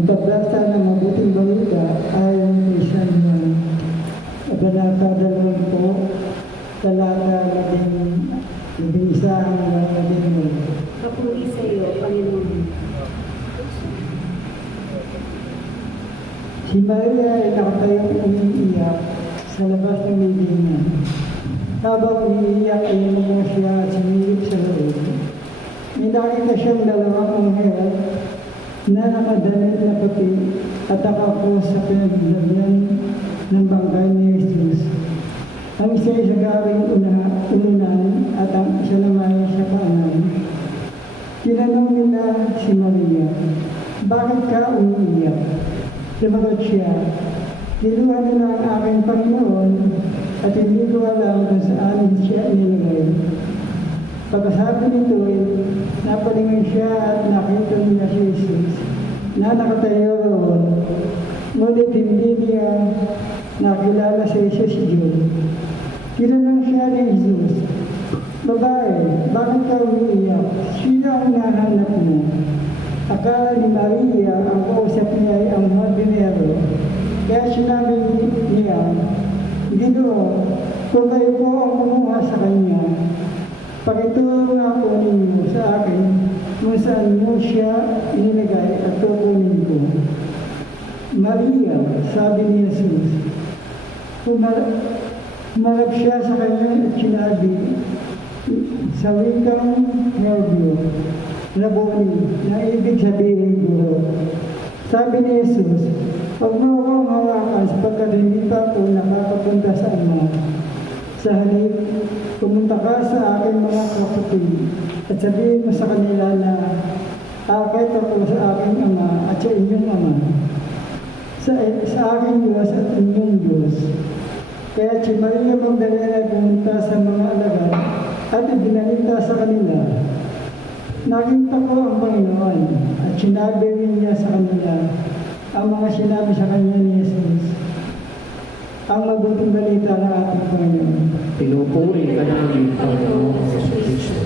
Pagbasa ng mabuting balita ayon kay San Juan, Kabanata 20, talata 11 hanggang 12. Papuri sa iyo, Panginoon. Si Maria ay nakatayong umiiyak sa labas ng libingan. Habang umiiyak ay lumang siya at sumilip sa loob. May nakita siyang dalawang anghel na nakadamit na puti at nakako sa pinaglagyan ng bangkay ni Jesus. Ang isa ay sa gawing ununan at ang isa naman sa kanan. Tinanong nila si Maria, "Bakit ka umiiyak?" Sumagot siya, "Kinuha nila ang aking Panginoon at hindi ko alam kung saan siya inilagay." Pagkasabi nito, napalingon siya at nakita niya si Jesus na nakatayo roon. Ngunit hindi niya nakilala si Jesus Diyos. Tinanong siya ni Jesus, "Babae, bakit ka umiiyak? Sino ang nahanap mo?" Akala ni Maria ang kausap niya ay ang hardinero. Kaya sinabi niya, "Ginoo, kung kayo po ang kumuha sa kanya, pakituro nga po ninyo sa akin kung saan niyo siya inilagay at kukunin ko." "Maria," sabi ni Jesus. Humarap siya sa kanya at sinabi sa wikang Hebrew, "Rabboni," na ibig sabihin guro. Sabi ni Jesus, "Huwag mo akong hawakan sapagkat hindi pa ako nakakapunta sa Ama. Sa halip, pumunta ka sa aking mga kapatid at sabihin mo sa kanila na akit ako sa aking Ama at sa inyong Ama, sa aking Diyos at inyong Diyos." Kaya si Maria Magdalena pumunta sa mga alagad at ibinalita sa kanila, "Nakita ko ang Panginoon," at sinabi rin niya sa kanila ang mga sinabi sa kanya ni Jesus. Ang mabuting balita ng ating Panginoon. Pinupuri ka namin, Panginoon Kristo.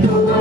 Tuwa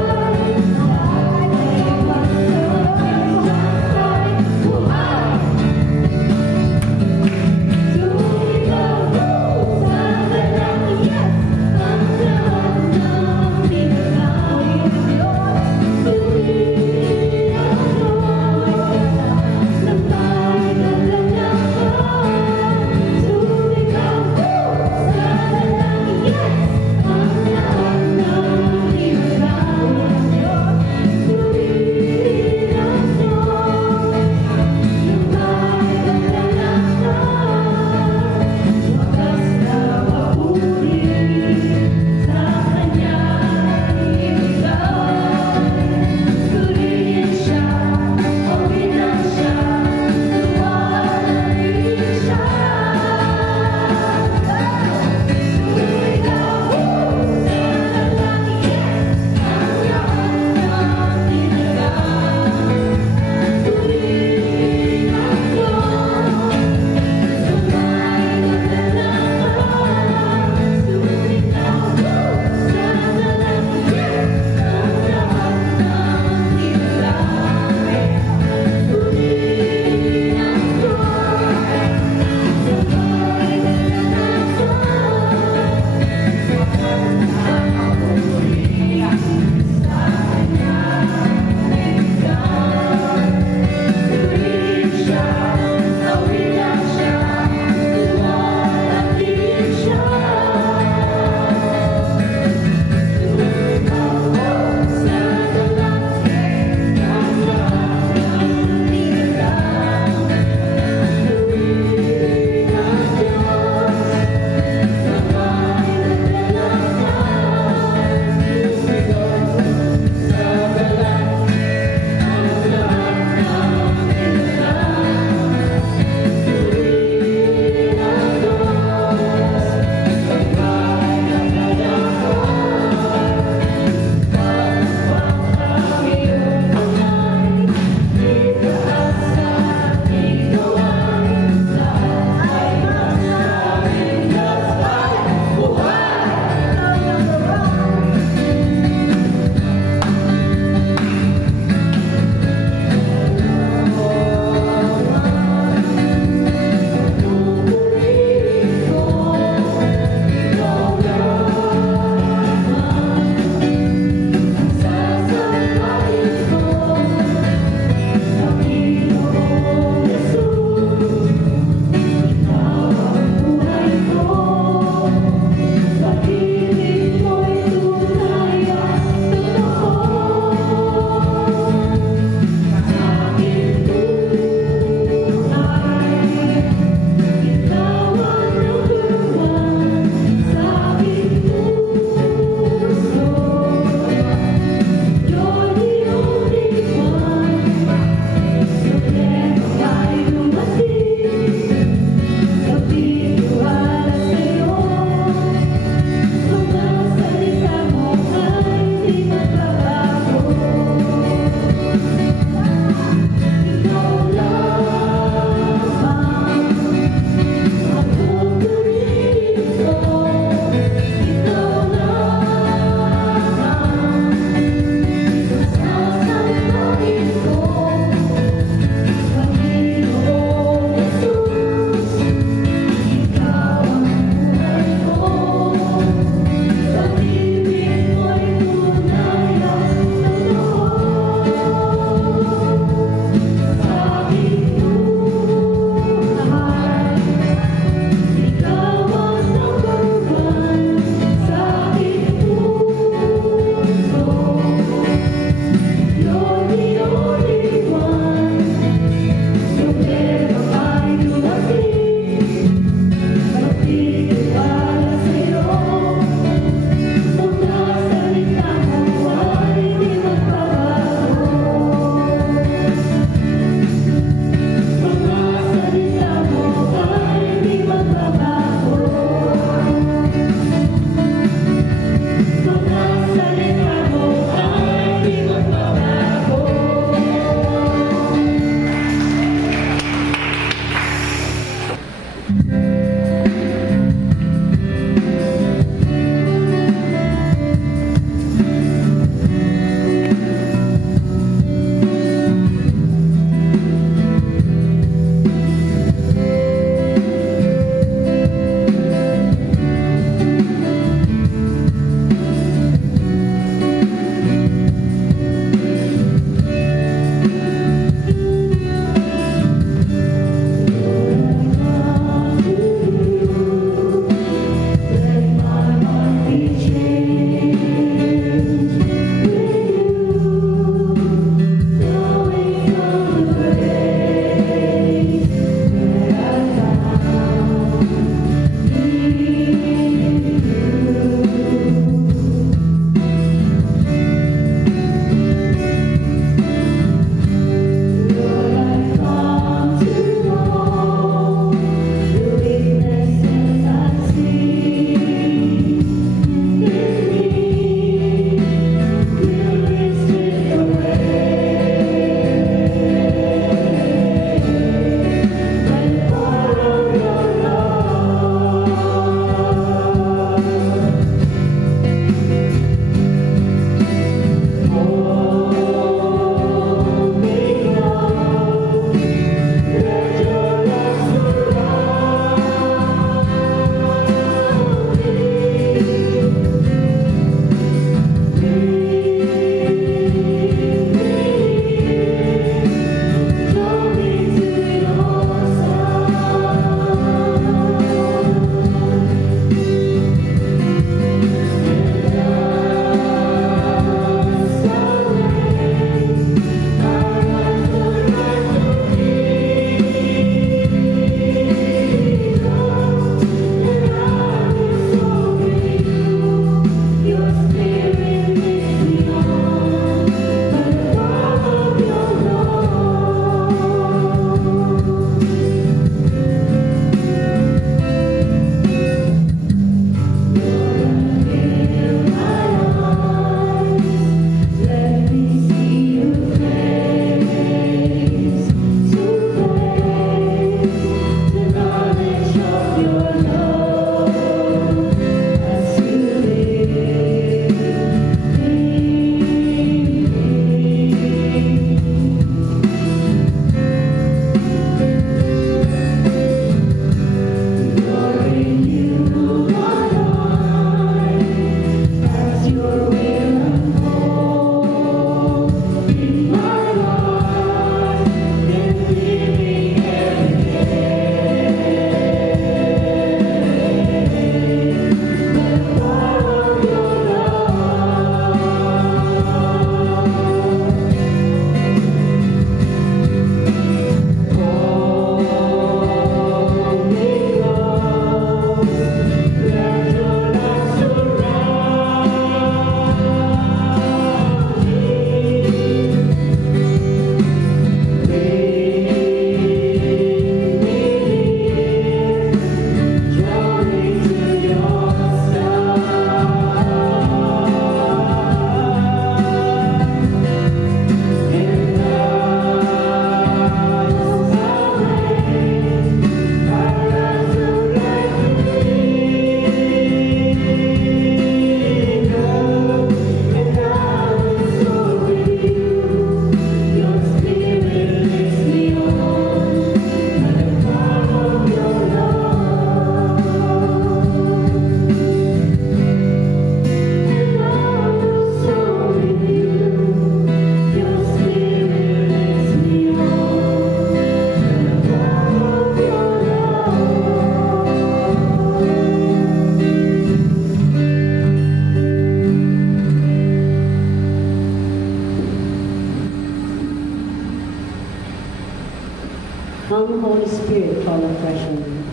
Come, Holy Spirit, fall afresh on me.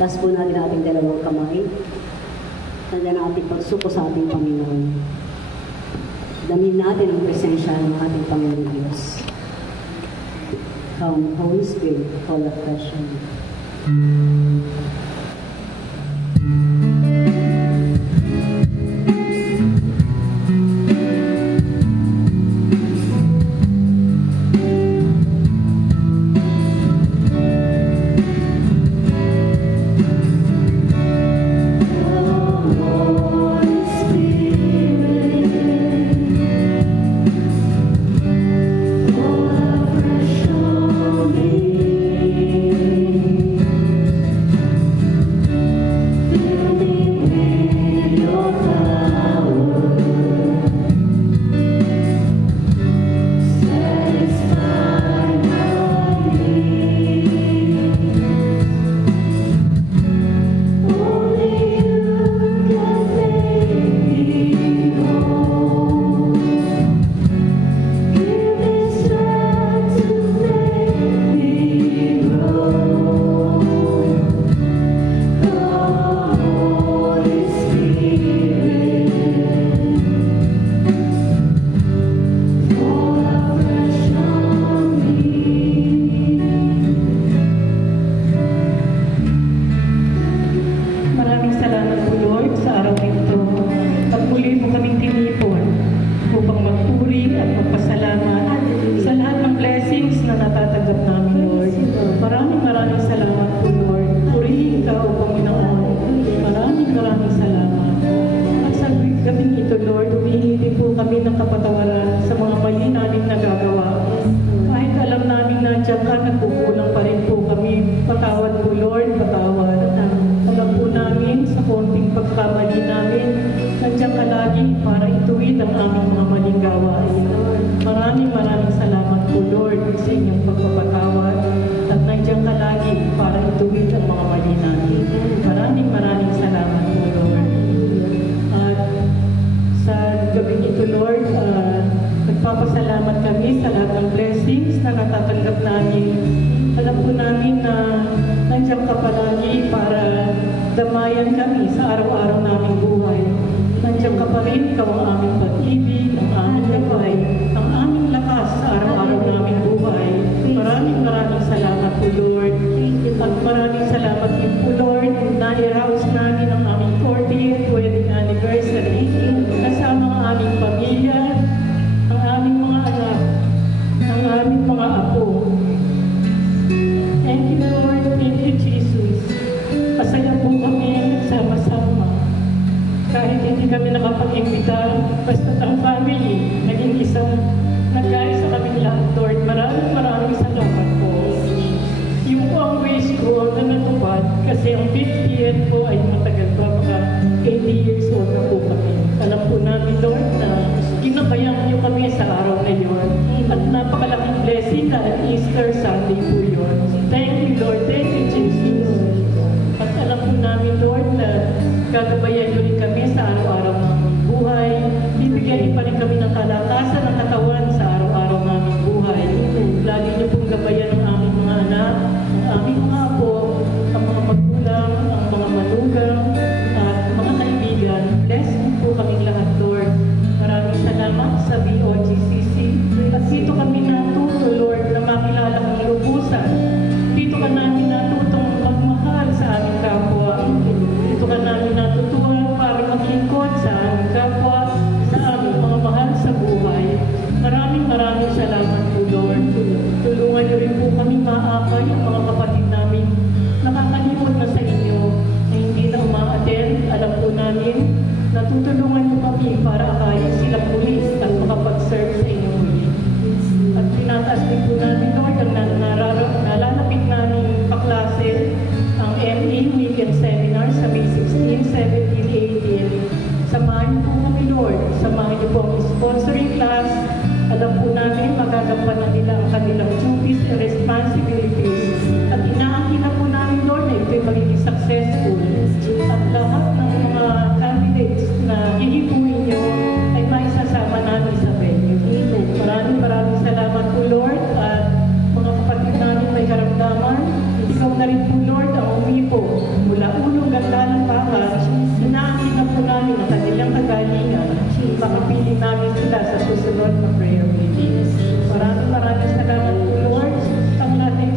Taas po natin ang ating dalawang kamay. Tandaan ang ating pagsuko sa ating Panginoon. Damin natin ang presensya ng ating Panginoon Diyos. Come, Holy Spirit, fall afresh on me. Damayan kami sa araw-araw naming buhay. Nandiyan ka pa rin, ikaw ang aming pag-ibig, ang aming gabay, mag-imbita, basta ang family, naging isang nagkaisa kami lahat, Lord. Maraming salamat po. Yung po ang wish ko na natupad, kasi ang 50th po ay matagal pa, mga 80 years old na po kami. Alam po namin, Lord, na ginabayan niyo kami sa araw na yun. At napakalaking blessing na Easter Sunday po yun. Thank you, Lord. Thank you, Jesus. At alam po namin, Lord, na gagabayan niyo rin kami sa araw-araw ng buhay. Bibigyan niyo pa rin kami ng kalakasan ng katawan sa araw-araw naming buhay. Lagi niyo pong gabayan ang aming mga anak, ang aming mga apo, ang mga magulang, ang mga manugang, at mga kaibigan. Bless niyo po kaming lahat, Lord. Maraming salamat sa BOGCC. At dito kami natuto, Lord, na makilala kang lubusan. Dito ka namin natutong magmahal sa aming kapwa. Dito ka namin natutuwa para maglingkod sa aming kapwa, sa aming mga mahal sa buhay. Maraming salamat po, Lord. Tulungan niyo rin po kami maakay ang mga kapatid namin nakakalimot na sa inyo na hindi na uma-attend. Alam po namin na tutulungan niyo kami para akayin silang muli at makapag-serve sa inyo muli. At tinataas din po namin, Lord, ang nalalapit namin kaklase, ang ME Weekend Seminar sa May 16, 17, 18. Samahan niyo po kami, Lord. Samahan niyo po ang sponsoring class. Alam po namin, magagampanan nila ang kanilang duties and responsibilities. At inaangkin na po namin, Lord, na ito'y magiging successful. At lahat ng mga candidates na hihipuin niyo ay maisasama namin sa venue. Maraming salamat po, Lord. At mga kapatid namin may karamdaman, ikaw na rin po, Lord, ang umipo mula ulong ganda ng bakas. Inaangkin na po namin ang kanilang kagalingan. Makapiling namin sila sa susunod na prayer meeting. Maraming salamat po, Lord. Ang natin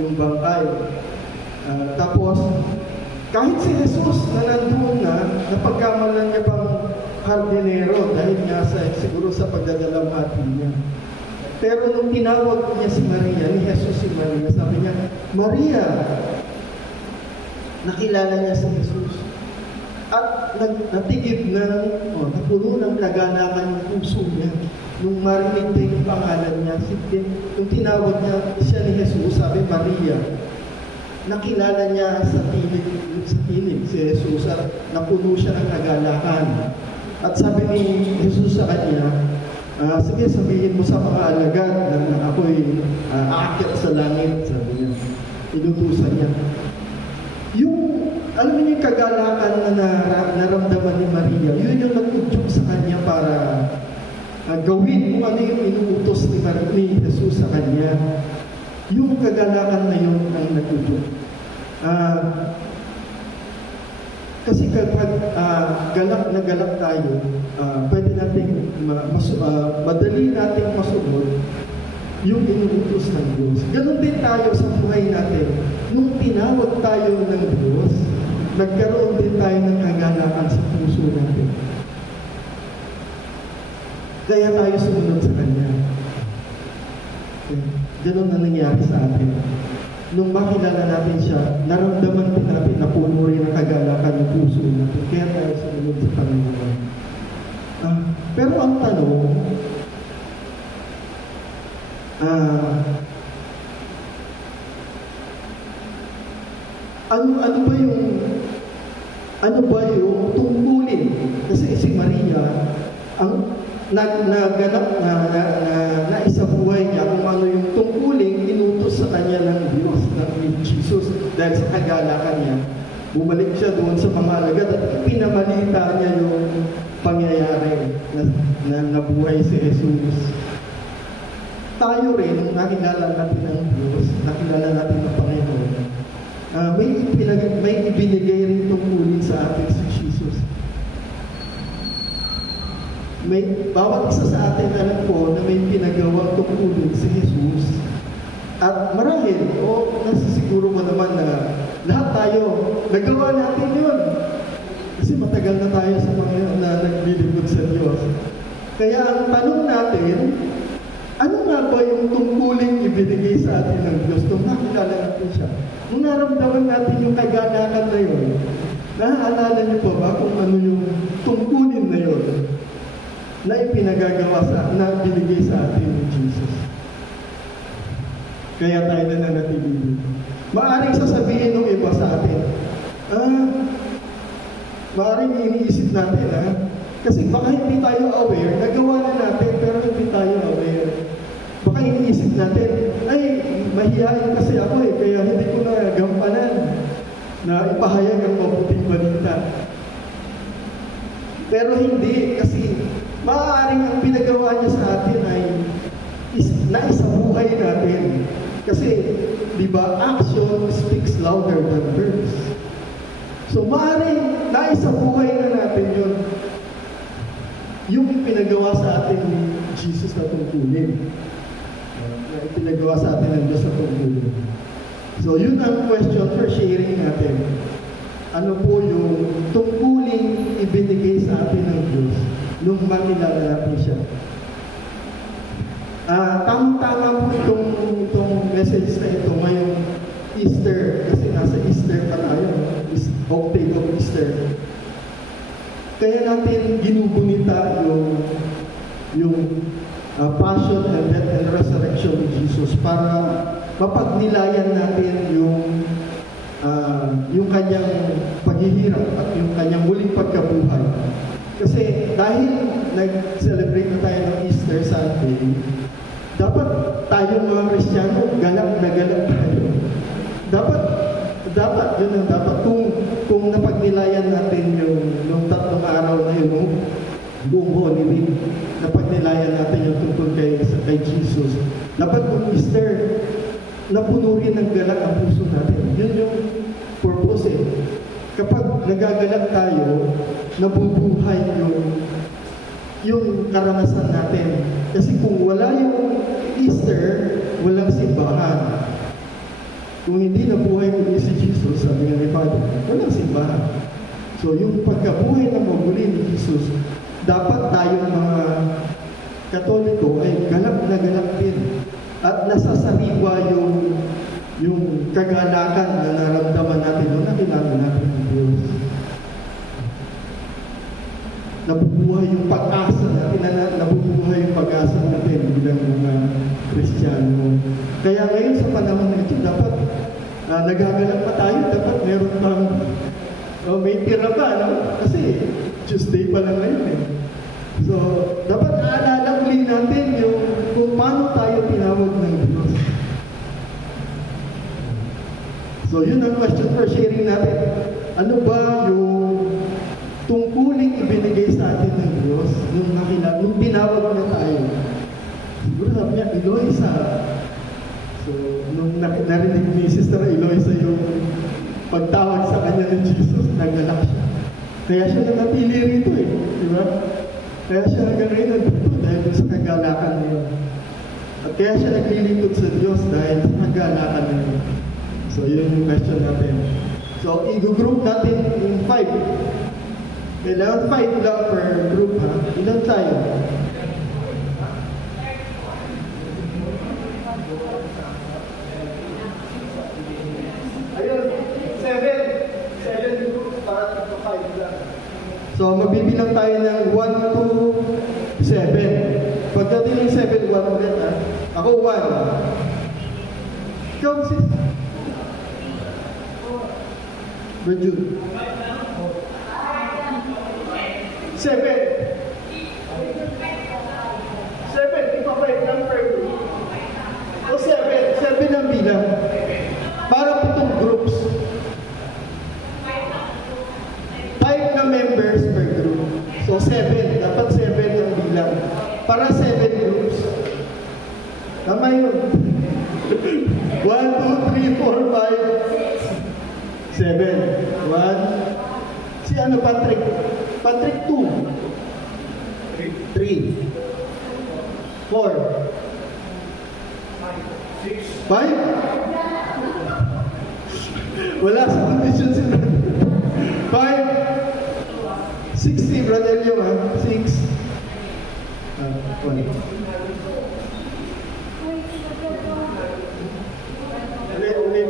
yung bangkay. Tapos, kahit si Jesus na nandun na, napagkamalan niya pang hardinero dahil nga siguro sa pagdadalamhati niya. Pero nung tinawag niya si Maria, ni Jesus si Maria, sabi niya, Maria! Nakilala niya si Jesus. At natigib napuno ng kaganakan yung puso niya. Nung marinig niya yung pangalan niya, nung tinawag niya siya ni Jesus, sabi Maria, nakilala niya sa tinig si Jesus at napuno siya ng kagalakan. At sabi ni Jesus sa kanya, sige, sabihin mo sa mga alagad na ako'y aakyat sa langit, sabi niya. Inutusan niya. Alam niyo yung kagalakan na naramdaman ni Maria, yun yung nag-udyok sa kanya para gawin kung ano yung inuutos ni Jesus sa kanya. Yung kagalakan na yun ang nag-udyok. Kasi kapag galak na galak tayo, pwede nating madali nating masunod yung inuutos ng Diyos. Ganon din tayo sa buhay natin. Nung tinawag tayo ng Diyos, nagkaroon din tayo ng kagalakan sa puso natin. Kaya tayo sumunod sa Kanya. Ganon na nangyari sa atin. Nung makilala natin siya, naramdaman din natin na puno rin ang kagalakan ng puso natin. Kaya tayo sumunod sa Panginoon. Pero ang tanong, ano ba yung tungkulin? Kasi si Maria, ang naganap na isa buhay niya kung ano yung tungkulin inutos sa kanya ng Diyos, ng Jesus, dahil sa kagalakan niya. Bumalik siya doon sa mga alagad at pinamalita niya yung pangyayari na nabuhay si Jesus. Tayo rin, nung nakilala natin ang Diyos, nakilala natin ang Panginoon, may ibinigay rin tungkulin sa atin si Jesus. Bawat isa sa atin, alam ko, na may pinagawang tungkulin si Jesus. At marahil, nasisiguro mo naman na lahat tayo, nagawa natin yun. Kasi matagal na tayo sa Panginoon na naglilingkod sa Diyos. Kaya ang tanong natin, ano nga ba yung tungkulin ibinigay sa atin ng Diyos nung nakilala natin siya? Nung naramdaman natin yung kaganakan na yun, naaalala niyo pa ba kung ano yung tungkulin na yun na ipinagagawa na binigay sa atin ng Jesus? Kaya tayo na nanatili. Maaring sasabihin ng iba sa atin, maaring iniisip natin, kasi baka hindi tayo aware, nagawa na natin pero hindi tayo aware. Baka iniisip natin, mahihain kasi ako kaya hindi ko na gampanan na ipahayag ang mabuting balita. Pero hindi, kasi maaaring ang pinagawa niya sa atin ay naisabuhay natin. Kasi, di ba, action speaks louder than words. So, maaaring naisabuhay na natin yun. Yung pinagawa sa atin ni Jesus na tungkulin. Pinagawa sa atin ng Diyos na tungkulin. So, yun ang question for sharing natin. Ano po yung tungkulin ibinigay sa atin ng Diyos nung makilala natin siya? Tama-tama po itong message na ito ngayong Easter, kasi nasa Easter pa tayo, octave of Easter. Kaya natin ginugunita yung passion and death and resurrection of Jesus para mapagnilayan natin yung kanyang paghihirap at yung kanyang muling pagkabuhay. Kasi dahil nag-celebrate na tayo ng Easter Sunday, dapat tayong mga Kristiyano, galak na galak tayo. Dapat yun ang dapat. Kung napagnilayan natin yung 3 araw na yun, buong Holy Week, napagnilayan natin yung tungkol kay Jesus. Dapat kung Easter, napuno rin ng galak ang puso natin. Yun yung purpose Kapag nagagalak tayo, nabubuhay yung karanasan natin. Kasi kung wala yung Easter, walang simbahan. kung hindi nabuhay muli si Jesus, sabi nga ni Father, walang simbahan. So yung pagkabuhay na muli ni Jesus, dapat tayong mga Katoliko ay galak na galak din. At nasasariwa yung kagalakan na naramdaman natin nung nakilala natin ang Diyos. Nabubuhay yung pag-asa natin, nabubuhay yung pag-asa natin bilang mga Kristiyano. Kaya ngayon sa panahon na ito, dapat nagagalak pa tayo, dapat meron pang may tira pa, no? Kasi Tuesday pa lang ngayon eh. So, dapat naalala uli natin yung kung paano tayo tinawag ng Diyos. So, yun ang question for sharing natin. Ano ba yung tungkuling ibinigay sa atin ng Diyos nung tinawag na tayo? Siguro sabi niya, Eloisa. So, nung narinig ni Sister Eloisa yung pagtawag sa kanya ng Jesus, nagalak siya. Kaya siya nanatili rito eh. Di ba? Kaya siya hanggang ngayon nandito dahil sa kagalakan niya. At kaya siya naglilingkod sa Diyos dahil sa kagalakan niya. So, yun yung question natin. So, i-group natin in 5. Kailangan 5 lang per group, ha? Ilan tayo? Ayun, 7 groups para 5 lang. So, magbibilang tayo ng 1 to 7. Pagdating ng 7, 1 ulit, ha? Ako, 1. Ikaw, sis? Berjud. 7. 7, ipa 5 lang per group. O 7 ang bilang. Para pitong groups. 5 na members per group. So 7. Dapat 7 ang bilang. Para 7 groups. Tama yun. 1, 2, 3, 4, 5, 7. 1. Si ano, Patrick? Patrick 2. 3. 4. 5? Wala sa condition si Brother. 5. 6 si Brother Elio, ha? 6. 1.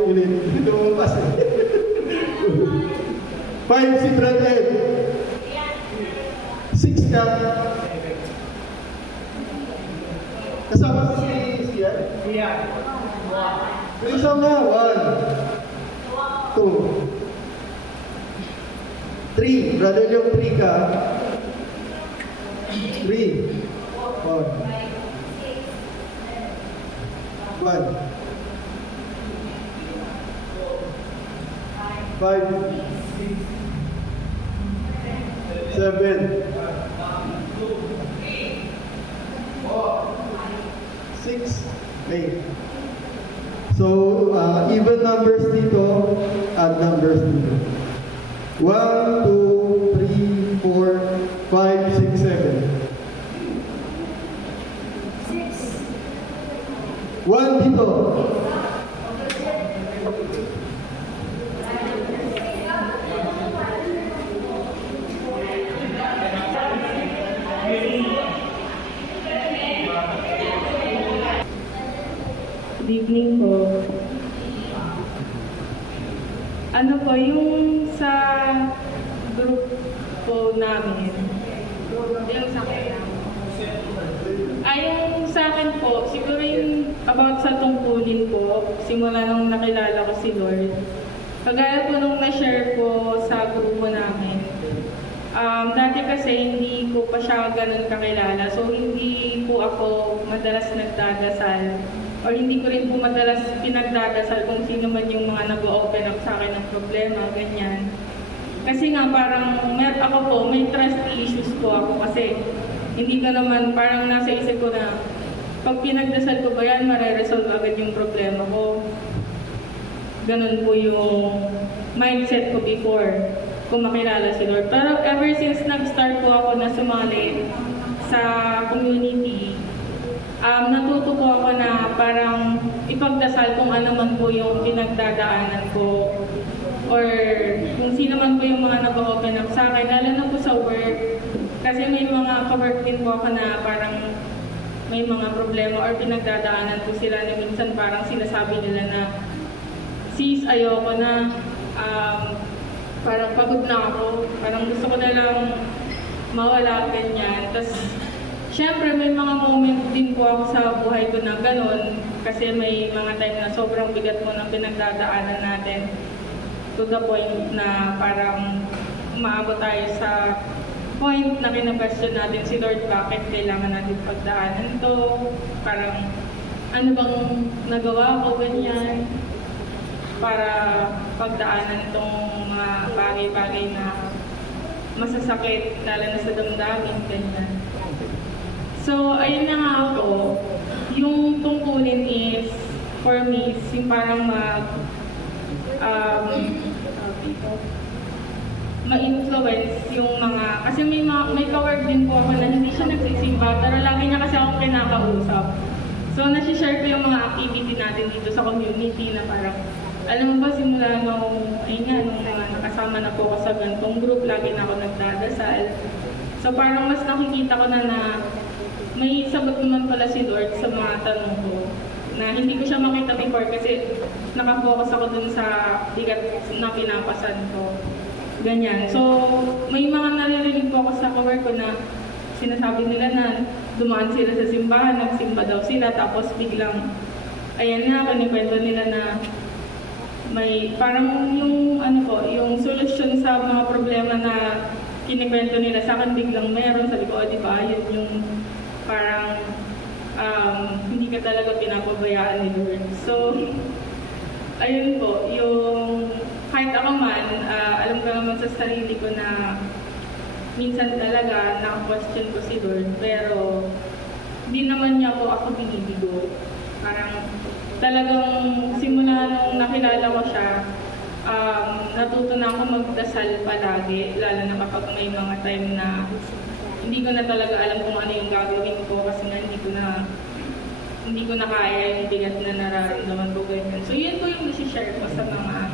Ulit. Lumampas. 5 si Brother. 6 ka. Kasama si Sian? Sian. Kasama 1, 2, 3. Brother Leong 3 ka. 3, 4, 1, 5, 7, 6, 8. So, even numbers dito, odd numbers dito. 1, 2, 3, 4, 5, 6, 7. 1 dito. Good evening po. Ano po, yung sa group po namin, yung sa yung sa akin po, siguro yung about sa tungkulin po, simula nung nakilala ko si Lord. Kagaya po nung na-share ko sa grupo namin, dati kasi hindi ko pa siya ganun kakilala, so hindi po ako madalas nagdadasal. Or hindi ko rin po madalas pinagdadasal kung sino man yung mga nag-open up sa akin ng problema, ganyan. Kasi nga parang ako po, may trust issues po ako kasi hindi ko naman, parang nasa isip ko na pag pinagdasal ko ba yan, mare-resolve agad yung problema ko. Ganun po yung mindset ko before kung makilala si Lord. Pero ever since nag-start po ako na sumali sa community, natuto po ako na parang ipagdasal kung ano man po yung pinagdadaanan ko or kung sino man po yung mga nag-open up sa akin, lalo na po sa work. Kasi may mga ka-work din po ako na parang may mga problema or pinagdadaanan po sila na minsan parang sinasabi nila na, sis, ayoko na, parang pagod na ako, parang gusto ko na lang mawala, ganyan. Tapos, syempre may mga moment din po ako sa buhay ko na ganun, kasi may mga time na sobrang bigat mo ng pinagdadaanan natin to the point na parang umaabot tayo sa point na kinabasyon natin si Lord, bakit kailangan natin pagdaanan to, parang ano bang nagawa ko, ganyan, para pagdaanan itong mga bagay-bagay na masasakit, lalo na sa damdamin, ganyan. So, ayun na nga ako, yung tungkulin is, for me, yung parang ma-influence yung mga, kasi may ka-work din po ako na hindi siya nagsisimba, pero lagi niya kasi akong kinakausap. So, nasi-share ko yung mga activity natin dito sa community na parang, alam mo ba, simula nung nakasama na po ako sa ganitong group, lagi na ako nagdadasal. So, parang mas nakikita ko na may sagot naman pala si Lord sa mga tanong ko, na hindi ko siya makita before kasi nakafocus ako dun sa bigat na pinapasan ko. Ganyan. So, may mga naririnig po ako sa cover ko na sinasabi nila na dumaan sila sa simbahan, nagsimba daw sila, tapos biglang, ayan na, kanikwento nila na may parang yung yung solusyon sa mga problema na kinikwento nila sa akin biglang meron. Sabi ko, di ba, yun yung parang hindi ka talaga pinapabayaan ni Lord. So, ayun po, yung kahit ako man, alam ko naman sa sarili ko na minsan talaga naka-question ko si Lord, pero hindi naman niya po ako binibigo. Parang talagang simula nung nakilala ko siya, natuto na ako magdasal palagi, lalo na kapag may mga time na hindi ko na talaga alam kung ano yung gagawin ko kasi nga hindi ko na kaya yung bigat na nararamdaman ko, ganyan. So yun po yung nasi-share ko sa mga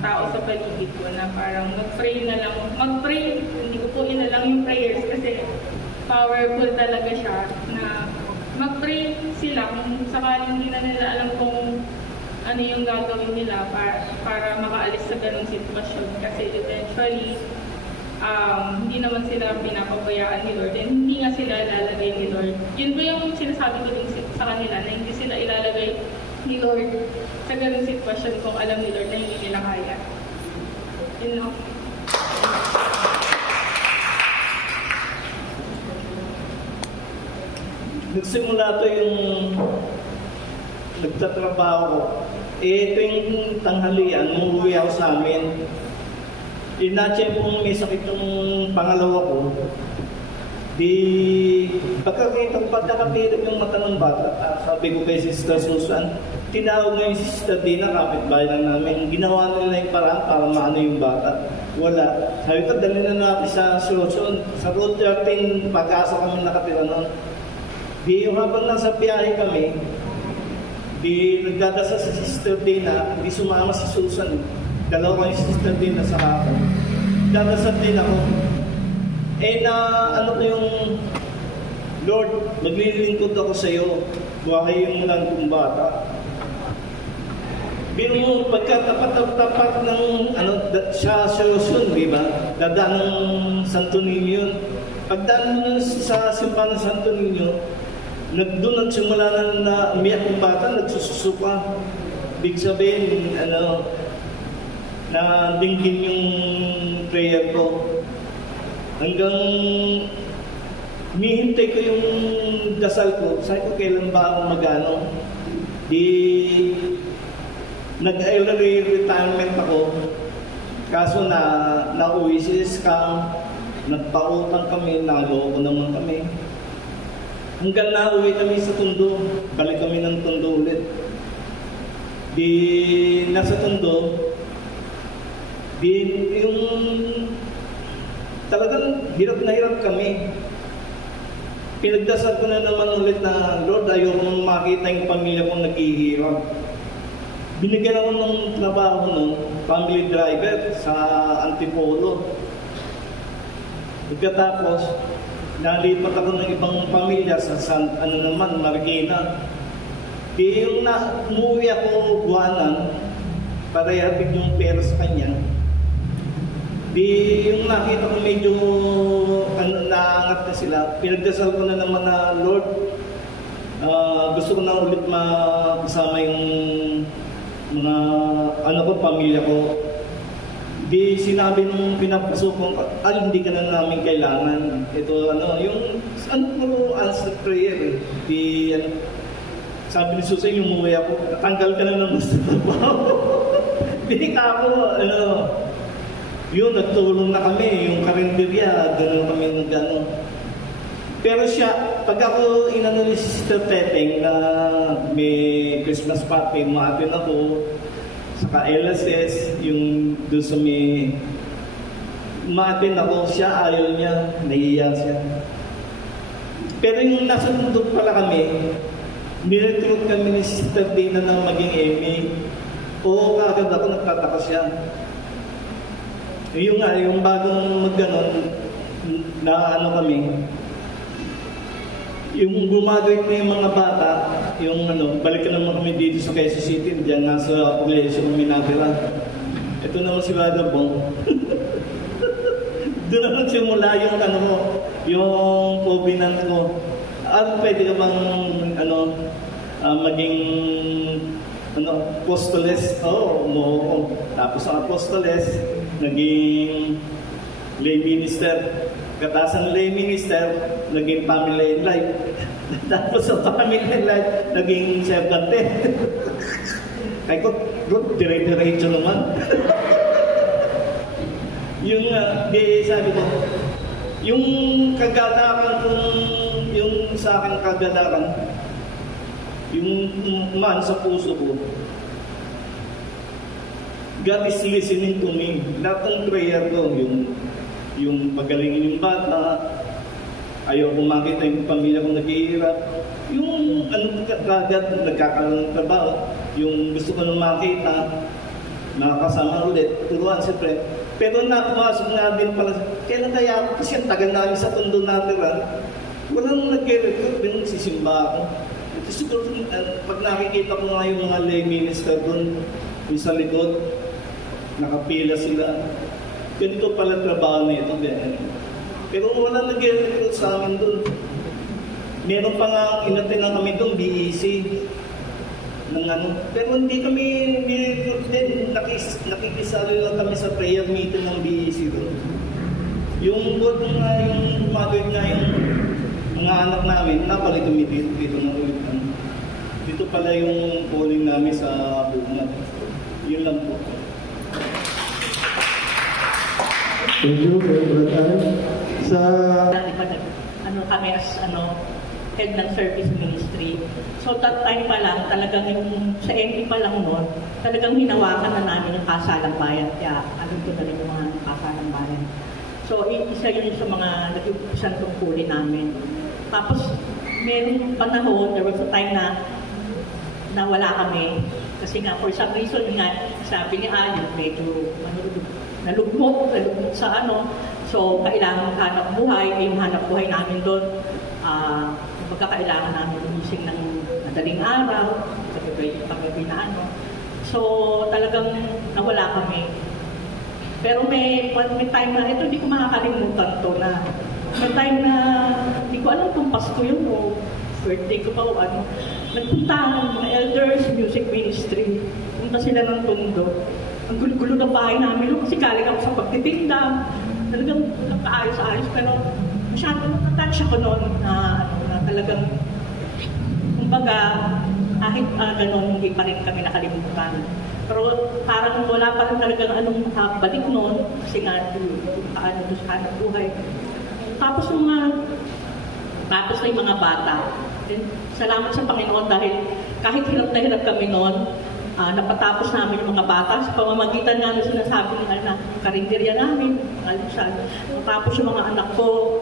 tao sa paligid ko na parang mag-pray na lang. Mag-pray, hindi ko po inalang yung prayers kasi powerful talaga siya na mag-pray sila kung sakaling hindi na nila alam kung ano yung gagawin nila para makaalis sa ganong sitwasyon. Kasi eventually, hindi naman sila pinapabayaan ni Lord and hindi nga sila ilalagay ni Lord. Yun ba yung sinasabi ko din sa kanila na hindi sila ilalagay ni Lord sa ganung sitwasyon kung alam ni Lord na hindi nila kaya. Yun lang. Nagsimula to yung nagtatrabaho ko. Ito yung tanghalian, umuwi ako sa amin. Inatya pong may sakit yung pangalawa ko. Di, pagkakapirap yung mata ng bata, sabi ko kay Sister Susan, tinawag na yung Sister Dina, kapitbahay lang namin. Ginawa nila yung paraan para maano yung bata. Wala. Sabi ko, dali na natin sa Susan. Sa Road 13, pag-asa kami nakatira noon. Di, habang nasa biyahe kami, di nagdadasal sa Sister Dina, di sumama si Susan. Dalawa yung Sister Dina sa akin. Dadasal din ako. Ano ko yung Lord, maglilingkod ako sa iyo. Buhay mo lang kong bata. Biro mo, pagkatapat ng sa Susan, di ba? Dadaan ng Santo Niño. Pagdaan mo sa simbahan ng Santo Niño, doon nagsimula na umiyak ng bata, nagsususuka. Big sabihin, na dinggin yung prayer ko. Hanggang hinihintay ko yung dasal ko. Sabi ko, kailan ba ako magano? Nag-early retirement ako. Kaso nauwi si scam, nagpautang kami, naloko naman kami. Hanggang nauwi kami sa Tondo, balik kami ng Tondo ulit. Nasa Tondo, yung talagang hirap na hirap kami. pinagdasal ko na naman ulit na, Lord, ayoko nang makita yung pamilya kong naghihirap. Binigyan ako ng trabaho nun, family driver sa Antipolo. Pagkatapos, nalipat ako ng ibang pamilya sa Marikina. Di yung umuwi ako buwanan, para ihatid yung pera sa kanya. Di yung nakita ko medyo naangat na sila, pinagdasal ko na naman na, Lord, gusto ko na ulit makasama yung mga pamilya ko. Di sinabi nung pinapasok ko, hindi ka na namin kailangan. Ito yung puro answered prayer. Di sabi ni Susan, yung umuwi ako, tanggal ka na naman sa trabaho. Di ka ako, yun, nagtulong na kami, yung karinderya, gano'n kami gano'n. Pero siya, pag ako inano ni Sister Teteng na may Christmas party, maatin ako, saka LSS, yung doon sa may maatin ako, siya ayaw niya, nahiya siya. Pero yung nasa mundo pala kami, nirecruit kami ni Sister Dina ng maging MA. Oo, kagad ako, nagtataka siya. Yung nga, yung bagong magganon, na kami, yung gumagraduate na yung mga bata, yung balik ka naman kami dito sa Quezon City, diyan nasa Iglesia kami natira. Ito naman si Brother Bong. Doon naman simula yung yung covenant ko. Pwede ka bang maging apostoles? Oo, tapos ang apostoles, naging lay minister. Katasan lay minister, naging family life. Tapos sa family life, naging servante. Ay ko, dire-diretso naman. Yung, sabi ko, yung kagalakan kung, yung sa akin kagalakan, yung man sa puso ko, God is listening to me. Lahat ng prayer ko, yung pagalingin yung bata, ayaw ko makita yung pamilya kong naghihirap, yung kagad nagkakaroon ng trabaho, yung gusto ko nang makita, nakakasama ulit, turuan siyempre. Pero pumasok na din pala, kailan kaya ako, kasi ang tagal namin sa tondo natira, walang nag-recruit, sisimba ako. Ito siguro, pag nakikita ko nga yung mga lay minister doon, yung sa likod, nakapila sila. Ganito pala trabaho na ito. Pero wala nag-recruit sa amin doon. Meron pa nga, inatin kami doon, BEC. Pero hindi kami ni-recruit din. Nakikisali lang kami sa prayer meeting ng BEC doon. Yung board nga, yung mother nga, yung mga anak namin, napalit kami dito na ulit. Dito pala yung calling namin sa Bukmat. Yun lang po. Thank you, Brother Al. Sa kami as head ng service ministry. So that time pa lang, talagang yung sa MD pa lang noon, talagang hinawakan na namin yung kasalang bayan. Kaya alam ko na rin yung mga kasalang bayan. So isa yun sa mga nag-upusan tungkulin namin. Tapos merong panahon, there was a time na wala kami. Kasi nga, for some reason nga, sabi ni Al, medyo nalugmok sa So, kailangan hanap buhay, yung hanap buhay namin doon, kailangan namin umising ng madaling araw, pag-gabi na So, talagang nawala kami. Pero may time na, ito hindi ko makakalimutan to na, may time na, hindi ko alam kung Pasko yun o birthday ko pa o nagpunta ng mga elders, music ministry, punta sila ng Tondo. Ang gulo-gulo ng bahay namin kasi galing ako sa pagtitinda. Talagang kaayos-ayos, pero masyadong nakatouch ako noon na talagang, kumbaga, kahit gano'n, hindi pa rin kami nakalimutan. Pero parang wala pa rin talagang anong balik noon, kasi nga, doon sa hanap buhay. Tapos na yung mga bata. And salamat sa Panginoon dahil kahit hirap na hirap kami noon, napatapos namin yung mga bata sa pamamagitan nga na sinasabi nila na karinderya namin, almusal. Tapos yung mga anak ko,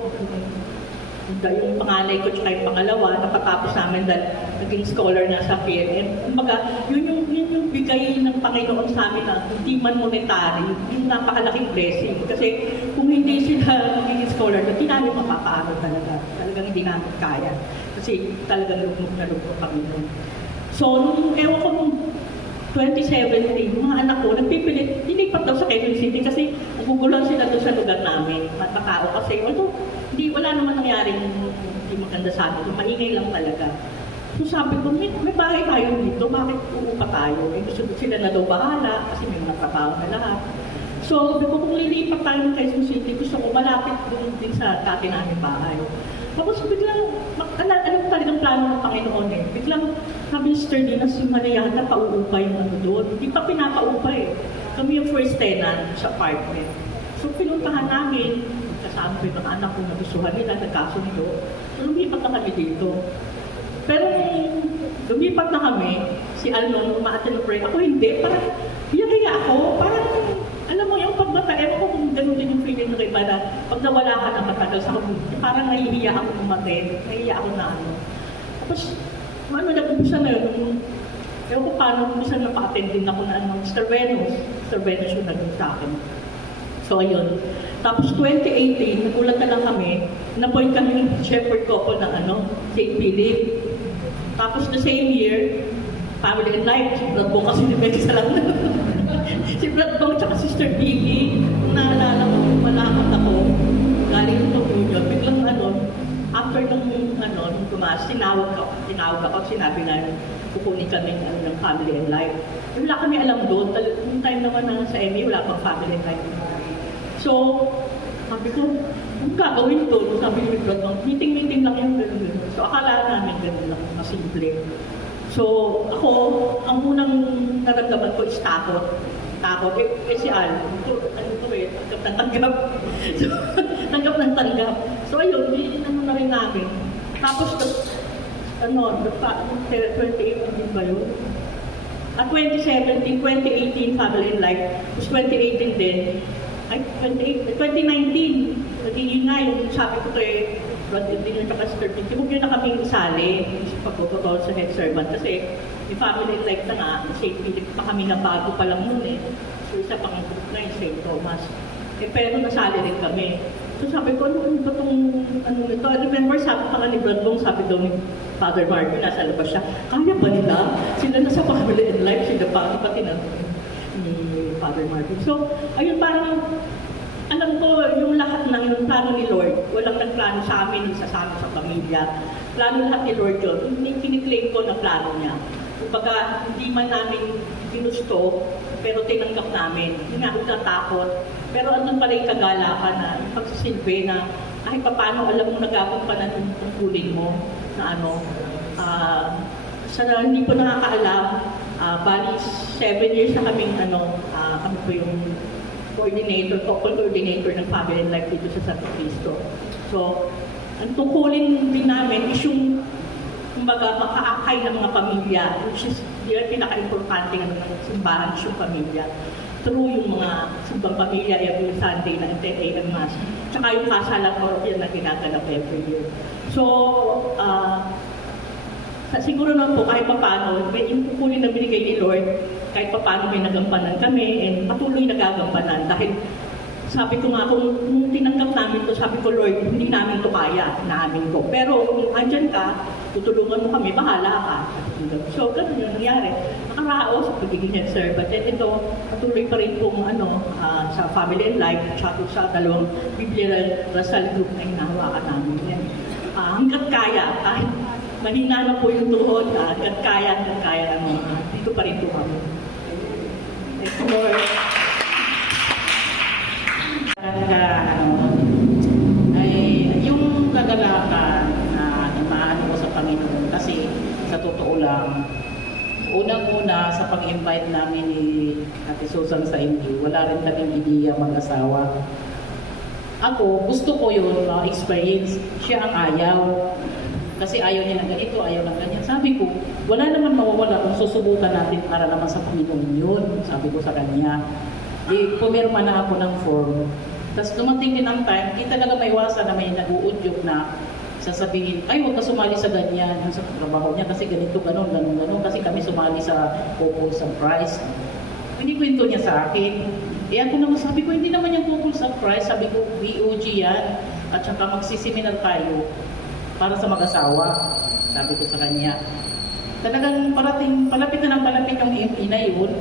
yung panganay ko tsaka yung pangalawa, napatapos namin dahil naging scholar na sa PNM. Kumbaga, yun yung bigay ng Panginoon sa amin na hindi man monetary, yung napakalaking blessing. Kasi kung hindi sila naging scholar, hindi namin mapapaaral talaga. Talagang hindi namin kaya. Kasi talagang lugmok na lugmok kami nun. So, nung ewan ko nung 2017, yung mga anak ko, nagpipilit, dilipat daw sa Quezon City kasi nagugulan sila doon sa lugar namin. Matao kasi, although wala naman nangyaring hindi maganda sa atin, maingay lang talaga. So sabi ko, may bahay tayo dito, bakit uupa tayo? Eh, gusto sila na daw bahala kasi may mga trabaho na lahat. So sabi ko, kung lilipat tayo ng Quezon City, gusto ko malapit doon din sa dati namin bahay. Tapos biglang, alam ko talagang plano ng Panginoon eh. Biglang sabi ni Sister Dina, si Mariana, pauupa yung ano doon. Hindi pa pinapaupa eh. Kami yung first tenant sa apartment. So pinuntahan namin, kasama ko yung mga anak ko, nagustuhan nila, nagkasundo. So lumipat na kami dito. Pero lumipat na kami, si Alnon, umaatin ng prayer. Ako hindi, parang hiya ako, parang alam mo yung pagbata, ewan ko kung ganun din yung feeling ng iba na pag nawala ka na matagal sa community, parang nahihiya ako umatin, nahihiya ako na ano. Tapos, nag-umpisa na yun, ewan ko paano umpisa na pa-attend din ako na Mr. Venus yung naging sa akin. So, ayun. Tapos 2018, nagulat na lang kami, na-point kami ng shepherd couple ng St. Philip. Tapos the same year, Family and Life, si Brad Bong kasi ni Becky sa lang. Si Brad Bong tsaka Sister Vicky, kung naalala ko, malakot ako, galing ng Tokyo, biglang after nung tumaas, tinawag ako, sinabi na kukunin kami ng Family and Life. Wala kami alam doon, yung time naman na sa MA, wala pang Family and Life. So, sabi ko, kung gagawin to, sabi ni Brad Bong, meeting lang yung gano'n. So, akala namin gano'n lang, masimple. So, ako, ang unang naramdaman ko is takot. Si Al, tanggap. So, tanggap. So, ayun, na rin namin. Tapos, 2018 ba yun? At 2017, 2018, Family and Life. Tapos 2018 din. Ay, 2019. Naging yun nga yung sabi ko kay Rod Dino at Sister Pinky, huwag nyo na kaming isali sa pagkototoo sa head servant kasi may Family and Life na nga, St. Philip pa kami na bago pa lang nun eh. So isa pang group na yung St. Thomas. Eh pero nasali rin kami. So sabi ko, ano ba itong ito? I remember sabi pa nga ni Brad Bong, sabi daw ni Father Martin, nasa labas siya, kaya ba nila? Sila nasa Family and Life, sila pati na ni Father Martin. So, ayun parang alam ko, yung lahat ng yung plano ni Lord, walang nagplano sa amin, isasama sa pamilya. Plano lahat ni Lord yun. Kiniklaim ko na plano niya. Kumbaga, hindi man namin ginusto, pero tinanggap namin. Hindi nga ako natakot. Pero andun pala yung kagalakan na, yung pagsisilbi na kahit pa paano alam mo nagagampanan yung tungkulin mo na sa hindi ko nakakaalam, bali 7 years na kaming kami po yung couple coordinator ng Family and Life dito sa Santo Cristo. So, ang tungkulin din namin is yung kumbaga makaakay ng mga pamilya, which is yung pinaka-importante ng simbahan is yung pamilya. Through yung mga simbang pamilya every Sunday na 10 a.m. Mass. Tsaka yung kasalang order na ginaganap every year. So, siguro naman po kahit paano, yung kukunin na binigay ni Lord, kahit paano may nagampanan kami, and patuloy nagagampanan. Dahil sabi ko nga, kung tinanggap namin to, sabi ko, Lord, hindi namin to kaya, naamin ko. Pero kung andyan ka, tutulungan mo kami, bahala ka. So, ganun yung nangyari. Nakaraos sa pagiging head servant. At ito, patuloy pa rin pong sa Family and Life, tsaka sa dalawang Biblia Rasal Group na hinahawakan namin. Yan. Hanggat kaya, kahit mahina na po yung tuhod, hanggat kaya, dito pa rin po kami. Yung kagalakan na imaano ko sa Panginoon kasi sa totoo lang, unang-una sa pag-invite namin ni Ate Susan sa MD, wala rin kaming ideya mag-asawa. Ako, gusto ko yun, experience. Siya ang ayaw. Kasi ayaw niya ng ganito, ayaw ng ganyan. Sabi ko, wala naman mawawala kung susubukan natin para naman sa Panginoon yun. Sabi ko sa kanya. Pumirma na ako ng form. Tapos dumating din ang time, hindi talaga may iwasan na may nag-uudyok na sasabihin, ay huwag ka sumali sa ganyan, sa trabaho niya kasi ganito, ganon, kasi kami sumali sa couple sa prize. Kwento niya sa akin. Ako naman sabi ko, hindi naman yung couple sa prize, sabi ko, BOG yan, at saka magsiseminar tayo para sa mag-asawa, sabi ko sa kanya. Talagang palapit na yung MP na yun,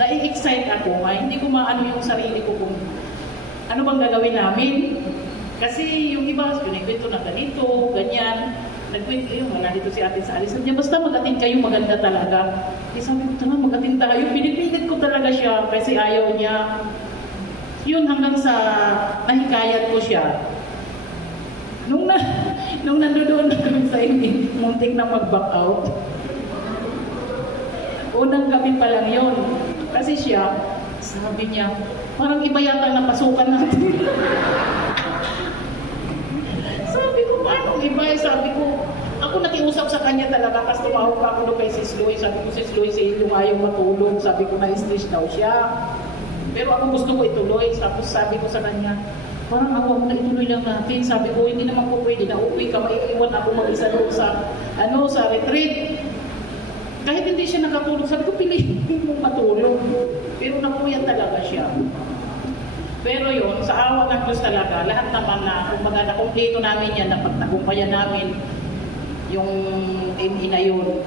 nai-excite ako, hindi ko maano yung sarili ko kung ano bang gagawin namin. Kasi yung iba, kwento na ganito, ganyan, nagkwento yung wala dito si ate sa alisan niya, basta mag-attend kayo, maganda talaga. Sabi ko, tama, mag-attend tayo, pinipilit ko talaga siya kasi ayaw niya. Yun hanggang sa nahikayat ko siya. Nung nandoon na kami sa inyo, muntik na mag-back out. Unang gabi pa lang yun. Kasi siya, sabi niya, parang iba yata na pasukan natin. Sabi ko, paano iba? Sabi ko, ako nakiusap sa kanya talaga kasi tumawag pa ako doon kay Sis Loy. Sabi ko, Sis Loy, sa ilong ayaw matulog. Sabi ko, na-stress daw siya. Pero ako gusto ko ituloy. Tapos sabi ko sa kanya, parang ako na ituloy lang natin. Sabi ko, hindi naman po pwede na uwi ka, maiiwan ako mag-isa doon sa retreat. Kahit hindi siya nakatulog, sabi ko, piliin mong matulog. Pero napuyat talaga siya. Pero yun, sa awa ng Diyos talaga, lahat naman na, kumbaga nakumpleto namin yan, napagtagumpayan namin yung ME na yun.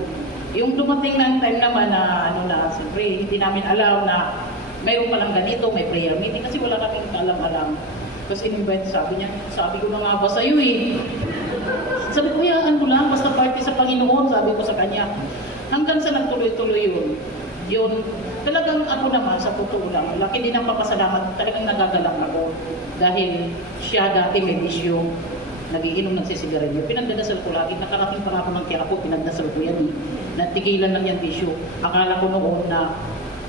Yung dumating ng time naman na, siyempre, hindi namin alam na mayroon palang ganito, may prayer meeting, kasi wala kaming alam-alam. Tapos in-invite, sabi ko na nga ba sa'yo eh. Sabi ko, ano lang, basta party sa Panginoon, sabi ko sa kanya. Hanggang sa nagtuloy-tuloy yun, talagang ako naman, sa totoo lang, laki din ang papasalamat, talagang nagagalak ako. Dahil siya dati may bisyo, nagiinom ng sisigarilyo. Pinagdadasal ko lagi, nakarating pa ako ng tiyak ko, pinagdasal ko yan eh. Natigilan lang yan bisyo. Akala ko noon na,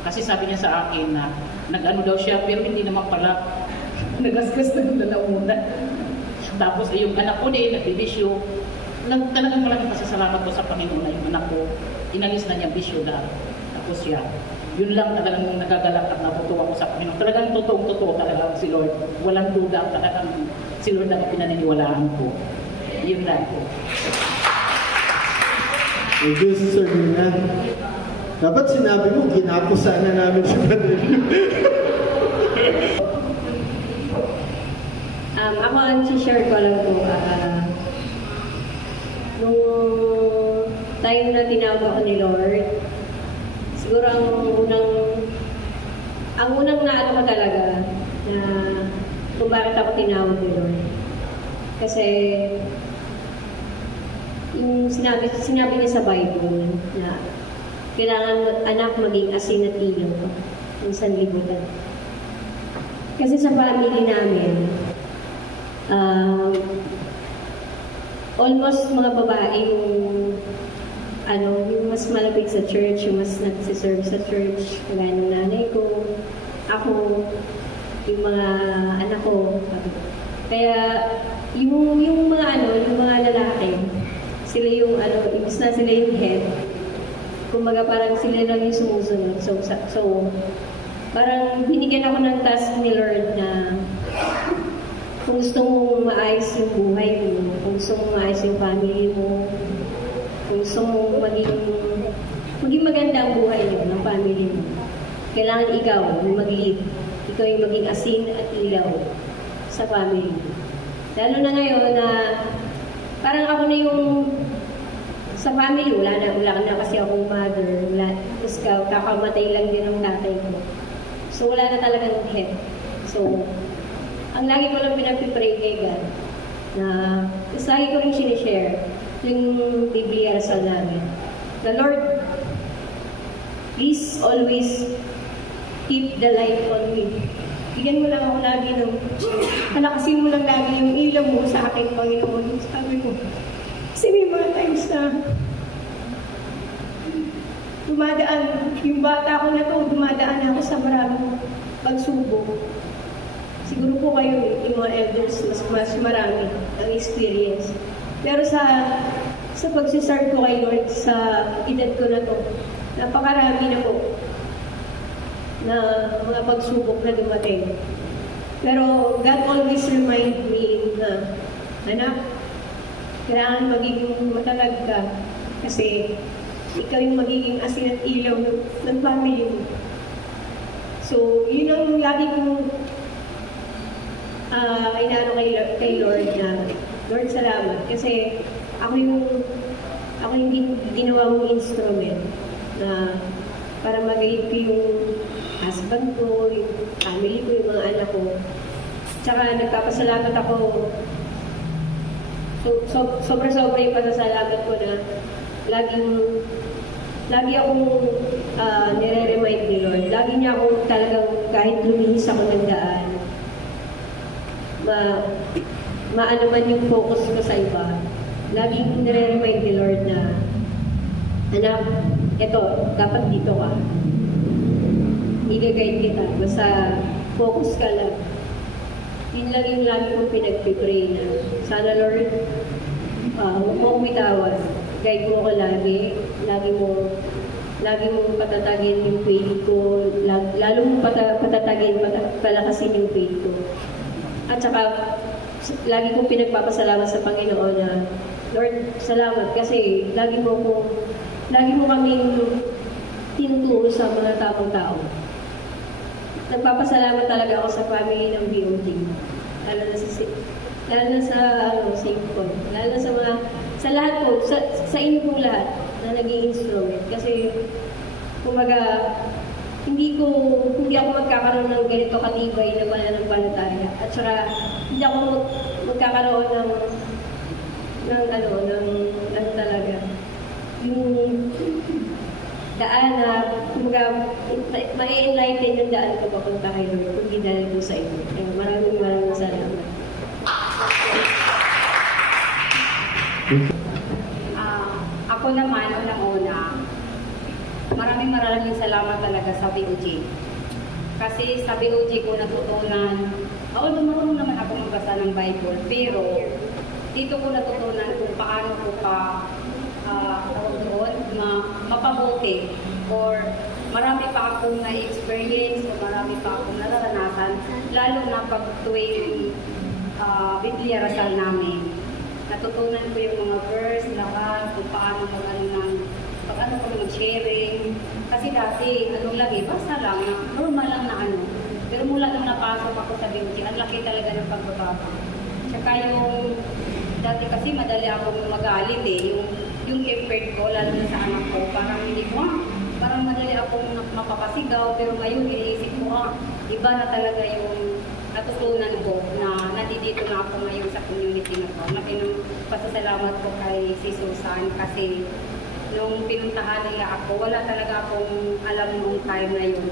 kasi sabi niya sa akin na, nag-ano daw siya, pero hindi naman pala, nagasgas na yung lalauna. Tapos yung anak ko din, nagbibisyo. Talagang malaking pasasalamat ko sa Panginoon na yung anak ko, inalis na niya bisyo na. Tapos siya. Yun lang talagang nagagalak at natutuwa ko sa Panginoon. Talagang totoo talaga si Lord. Walang duda, talagang si Lord na pinaniniwalaan ko. Yun lang po. Thank you, Sir Hernan. Dapat sinabi mo, ginapos sana namin sa Brother. Ako ang share ko lang po, nung time na tinawag ako ni Lord, siguro ang unang naano ko talaga na kung bakit ako tinawag ni Lord. Kasi yung sinabi niya sa Bible na kailangan anak maging asin at ilaw ng sanlibutan. Kasi sa family namin, almost mga babae yung mas malapit sa church, yung mas nagsiserve sa church, kagaya ng nanay ko, ako, yung mga anak ko. Kaya yung mga lalaki, sila yung imbis na sila yung head, kumbaga parang sila lang yung sumusunod. So parang binigyan ako ng task ni Lord na kung gusto mong maayos yung buhay mo, kung gusto mong maayos yung family mo, kung gusto mong maging maganda ang buhay mo, ng family mo, kailangan ikaw yung mag-lead. Ikaw yung maging asin at ilaw sa family mo. Lalo na ngayon na parang ako na yung sa family, wala na kasi akong mother, tapos kakamatay lang din ang tatay ko. So wala na talagang head. So, ang lagi ko lang pinagpipray kay God na lagi ko rin sinishare yung Biblia sa namin. The Lord, please always keep the light on me. Bigyan mo lang ako lagi palakasin mo lang lagi yung ilaw mo sa akin, Panginoon. Sabi ko, kasi may mga times na dumadaan, yung bata ko na to, dumadaan ako sa maraming pagsubok. Siguro po kayo, yung mga elders, mas marami ang experience. Pero sa pagsisarve ko kay Lord, sa edad ko na to, napakarami na po na mga pagsubok na dumating. Pero God always remind me na, anak, Kailangan magiging matatag ka kasi ikaw yung magiging asin at ilaw ng family mo. So, yun ang lagi kong inaano kay Lord na, Lord, salamat. Kasi ako yung ginawa mong instrument na para mag-aid ko yung husband ko, yung family ko, yung mga anak ko. Tsaka nagpapasalamat ako. Sobra-sobra yung pasasalamat ko na lagi akong nire-remind ni Lord. Lagi niya akong talagang kahit lumihis ako ng daan, maano man yung focus ko sa iba. Laging nire-remind ni Lord na, anak, eto, dapat dito ka. I-guide kita. Basta focus ka lang. Yun lang yung lagi kong pinagpipray na, sana Lord, huwag mo akong itawan. Guide mo ko lagi. Lagi mo patatagin yung faith ko. Lalo mo patatagin, palakasin yung faith ko. At saka, lagi kong pinagpapasalamat sa Panginoon na, Lord, salamat kasi lagi mo kaming tinuturo sa mga tamang tao. Nagpapasalamat talaga ako sa family ng BOT. Lalo na sa Saint-Paul. Lalo na sa lahat po, sa inyo pong lahat na naging instrument. Kasi, kumaga, hindi ako magkakaroon ng ganito katibay na pananampalataya. At saka, hindi ako magkakaroon ng talaga. Yung daan na, kumbaga, ma-enlighten yung daan ko papunta kay Lord, kundi dahil ko sa inyo. Kaya maraming salamat. Ako naman, unang-una, maraming salamat talaga sa BOG. Kasi sa BOG ko natutunan, although marunong naman ako magbasa ng Bible, pero dito ko natutunan kung paano ko mapabuti or marami pa akong na-experience o marami pa akong nararanasan, lalo na pag tuwing Biblia Rasal namin. Natutunan ko yung mga verse, lahat, kung paano mag-sharing. Kasi dati, basta lang, normal lang na Pero mula nang napasok ako sa BOG, ang laki talaga ng pagbabago. Tsaka dati kasi madali akong magalit yung effort ko, lalo na sa anak ko, parang madali akong mapapasigaw, pero ngayon iniisip ko, iba na talaga yung natutunan ko na nandito na ako ngayon sa community na to. Laki ng pasasalamat ko kay si Susan kasi nung pinuntahan nila ako, wala talaga akong alam nung time na yun.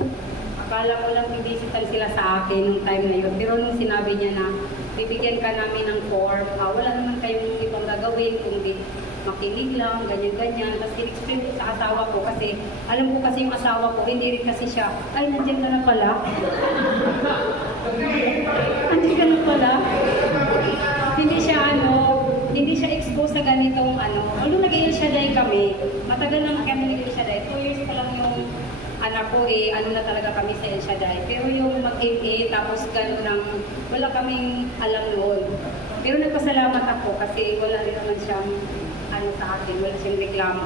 Akala ko lang bibisitan sila sa akin nung time na yun. Pero nung sinabi niya na bibigyan ka namin ng form, wala naman kayong ibang gagawin kundi makinig lang, ganyan-ganyan. Tapos in-explain ko sa asawa ko kasi alam ko kasi yung asawa ko, hindi rin kasi siya, ay, nandiyan ka na pala. Nandiyan ka na pala. Hindi siya exposed sa ganitong although nag-El Shaddai kami, matagal lang kami nag-El Shaddai, 2 years pa lang yung anak ko na talaga kami sa El Shaddai. Pero yung mag-MA, tapos gano'n wala kaming alam noon. Pero nagpasalamat ako kasi wala rin naman siyang sa akin, wala siyang reklamo.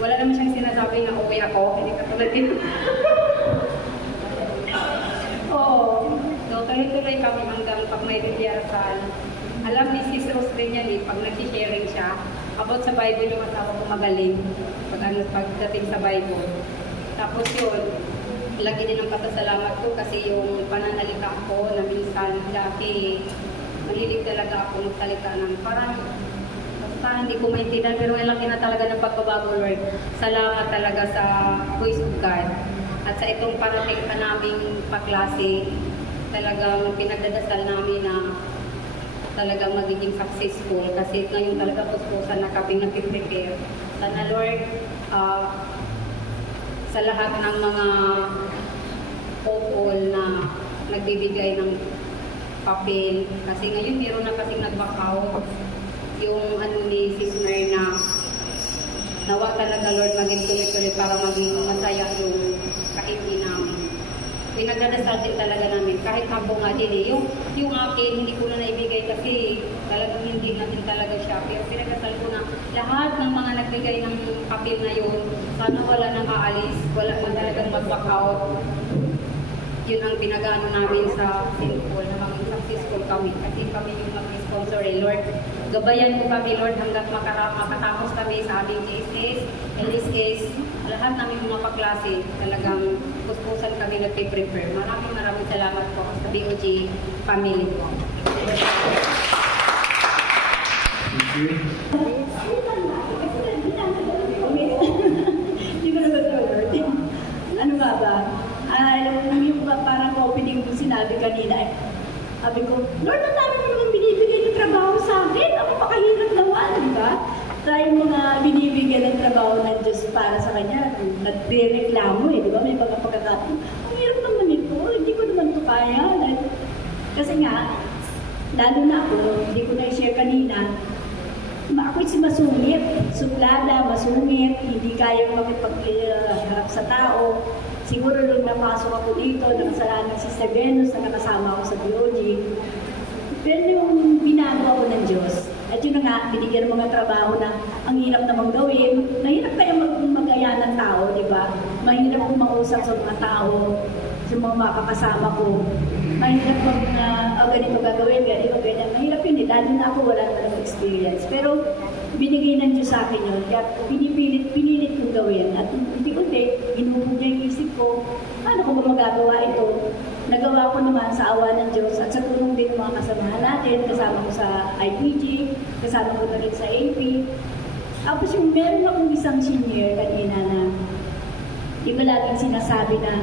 Wala naman siyang sinasabi na uwi ako, hindi katulad dito. Oo. So, tuloy-tuloy kami hanggang pag may Biblia Rasal. Alam ni Sis Rose rin yan pag nag-sharing siya, about sa Bible yung asawa ko magaling, pagdating sa Bible. Tapos yun, lagi din ang pasasalamat ko kasi yung pananalita ko na minsan dati, malilig talaga ako magsalita ng parang hindi ko maintindihan, pero ang laki na talaga ng pagbabago, Lord. Salamat talaga sa voice of God. At sa itong parating pa naming paklase, talagang pinagdadasal namin na talagang magiging successful kasi ngayon talaga puspusan na kami nag-prepare. Sana Lord, sa lahat ng mga popol na nagbibigay ng papel, kasi ngayon meron na kasing nag-back out, yung ni Sis Myrna, nawa talaga Lord maging tuloy-tuloy para maging masaya yung kainti namin. pinagdadasal din talaga namin. Kahit hampo nga din eh. Yung akin, hindi ko na naibigay kasi talagang hindi natin talaga siya. Pero pinagdasal ko na lahat ng mga nagbigay ng papel na yun, sana wala nang aalis, wala nang talagang mag-back out. Yun ang pinagano namin sa Simple na maging successful kami. Kasi kami yung mag-sponsor eh, Lord. Gabayan mo kami, Lord, hanggang makatapos kami sa aming GSS, LSS, lahat namin mga paklase, talagang puspusan kami nagpe-prepare. Maraming salamat po sa BOG family po. Hindi ko nag-cover. Ano nga ba? Yung parang opening ko sinabi kanina, sabi ko, Lord, ang dami mo naman binibigay ng trabaho sa akin. Ako pakahirap naman, di ba? Tayo mga binibigyan ng trabaho ng Diyos para sa Kanya. Nagre-reklamo di ba? May mga pagkakataon. Ang hirap naman ito. Hindi ko naman ito kaya. Kasi nga, lalo na ako, hindi ko na-share kanina, ako'y si masungit, suplada, masungit, hindi kaya makipagharap sa tao. Siguro nung napasok ako dito, nakasalanan si Sister Venus na nakasama ako sa BOG. Pero yung binago ako ng Diyos, at yun na nga, binigyan ng mga trabaho na ang hirap namang gawin, mahirap kayo mag-aya ng tao, di ba? Mahirap kong mausap sa mga tao, sa mga makakasama ko. Mahirap ganito gagawin, ganyan. Mahirap yun lalo na ako wala naman experience. Pero binigay ng Diyos sa akin yun, kaya pinilit kong gawin. At unti-unti, inubog niya yung isip ko, paano ko ba magagawa ito? Nagawa ko naman sa awa ng Diyos at sa tulong din ng mga kasamahan natin, kasama ko sa IPG, kasama ko na rin sa AP. Tapos yung meron akong isang senior kanina na iba laging sinasabi na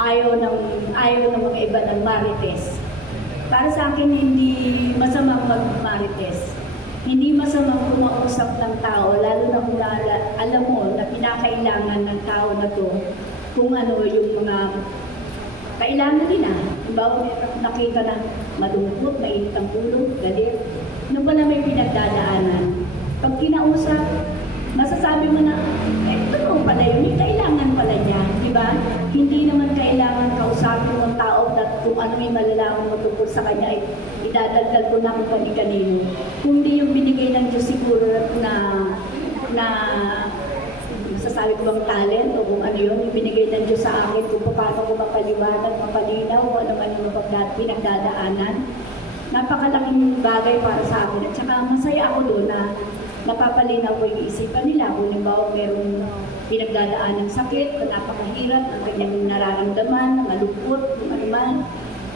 ayaw ng mga iba ng marites. Para sa akin, hindi masamang mag-marites. Hindi masamang kumausap ng tao, lalo na kung alam mo na pinakailangan ng tao na to kung ano yung mga kailangan nila. Diba, nakita na malungkot, mainit ang ulo, galit. Nung pala may pinagdadaanan, pag kinausap, masasabi mo na, ito pala yun, kailangan pala niya, di ba? Hindi naman kailangan kausapin ng tao at kung ano yung malalaman mo tungkol sa kanya, ay idadagdag ko na kung kani-kanino. Kundi yung binigay ng Diyos siguro na sasabi ko bang talent o kung ano yun, yung binigay ng Diyos sa akin kung paano ko mapaliwanag, mapalinaw, o ano man yung pinagdadaanan. Napakalaking bagay para sa akin. At saka masaya ako doon na napapalinaw ko yung isipan nila. Kung halimbawa merong pinagdadaan ng sakit, napakahirap, ang kanyang nararamdaman, malungkot, kung ano man,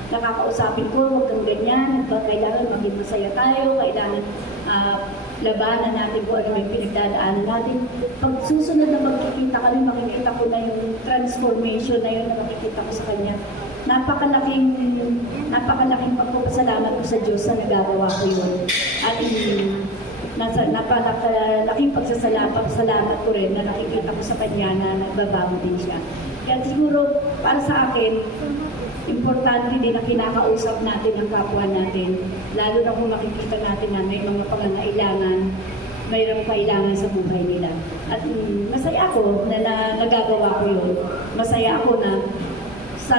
nakakausapin ko, huwag kang ganyan, kailangan maging masaya tayo, kailangan labanan natin kung ano may pinagdadaanan natin. Pag susunod na magkikita kami, makikita ko na yung transformation na yun na makikita ko sa kanya. Napakalaking pagpapasalamat ko sa Diyos na nagagawa ko yun. At napakalaking pagsasalamat ko rin na nakikita ko sa kanya na nagbabago din siya. Kaya siguro para sa akin, importante din na kinakausap natin ang kapwa natin, lalo na kung makikita natin na may mga pangangailangan, mayroong kailangan sa buhay nila. At masaya ako na nagagawa ko yun. Masaya ako na sa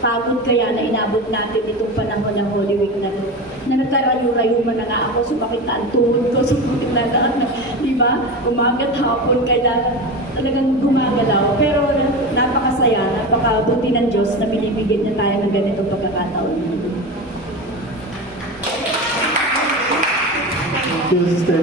pagod kaya na inabot natin itong panahon ng Holy Week na nagkarayo-rayuman na nga ako, sumakit na ang tuhod ko, sumakit na ang, di ba? Umagat hapon, kaya talagang gumagalaw. Pero napakasaya, napakabuti ng Diyos na binibigyan niya tayo ng ganitong pagkakataon. Thank you, Sister.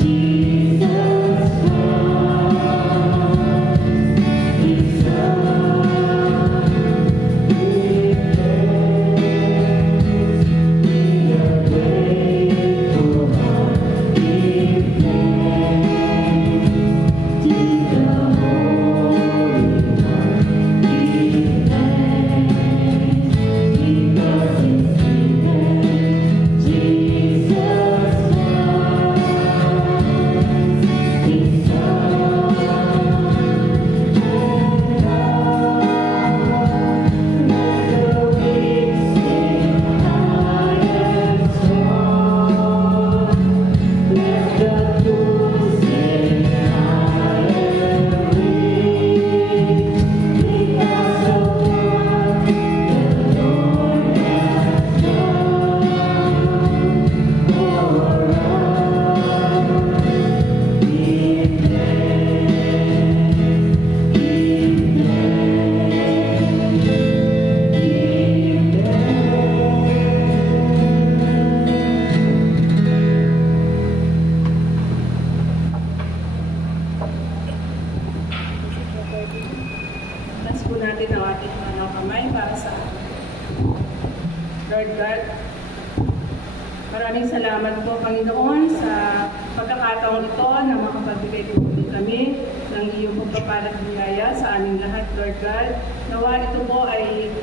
Jesus Lord God, maraming salamat po, Panginoon, sa pagkakataong ito na makapagbigay po kami ng iyong pagpapalat biyaya sa aming lahat, Lord God. Nawa ito po ay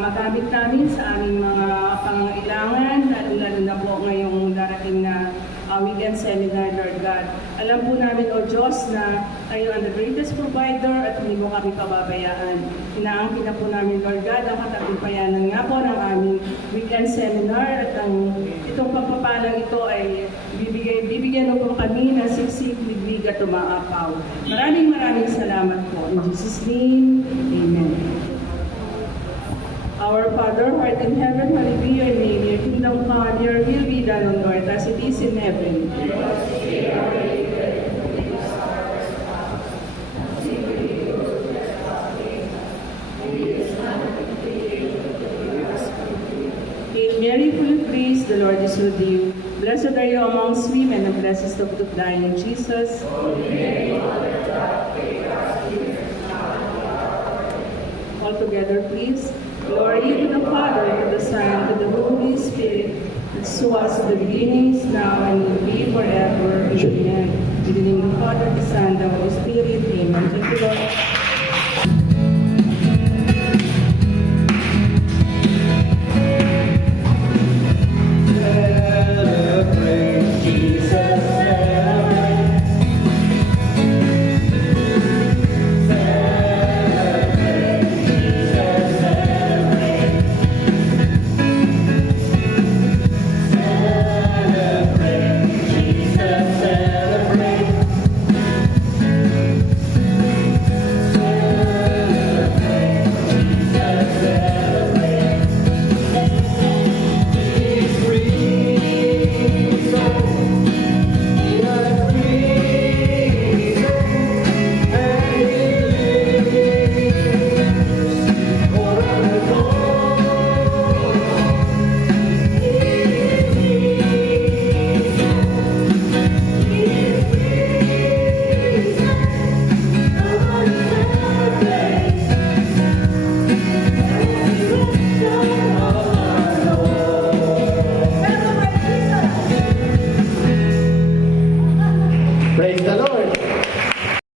magamit namin sa aming mga pangangailangan, lalo na po ngayong darating na weekend seminar, Lord God. Alam po namin, O Diyos, na kayo ang the greatest provider at hindi mo kami pababayaan. Inaangkin na po namin, Lord God, ang katagumpayanan nga po ng aming weekend seminar at itong pagpapalang ito ay bibigyan mo po kami ng siksik, liglig at umaapaw. Maraming salamat po. In Jesus' name, Amen. Our Father, who art in heaven, hallowed be your name. Your kingdom come, your will be done on earth as it is in heaven. Hail Mary, full of grace, the Lord is with you. Blessed are you amongst women, and blessed is the fruit of thy womb, Jesus. All together, please. Glory to the Father, to the Son, to the Holy Spirit, as so was in the beginning, is now, and will be forever. Amen. In the name of the Father, the Son, the Holy Spirit. Amen. Thank you, Lord.